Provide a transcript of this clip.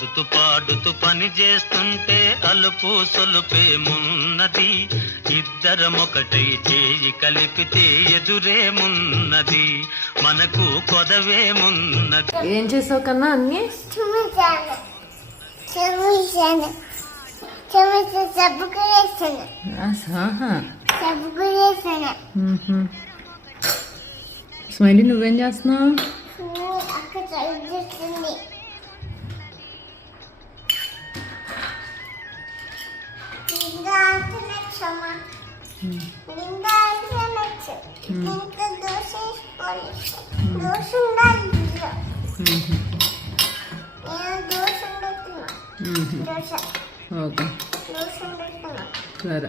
ఆడుతూ పాడుతూ పని చేస్తుంటే అలుపు సొలుపేమున్నది, ఇద్దరమొకటై చేయి కలిపితే ఎదురేమున్నది, మనకు కొదవేమున్నది. ఏం చేసావు కన్నా అన్ని? స్మైలీ నువ్వేం చేస్తున్నావు? ఓకే సరే.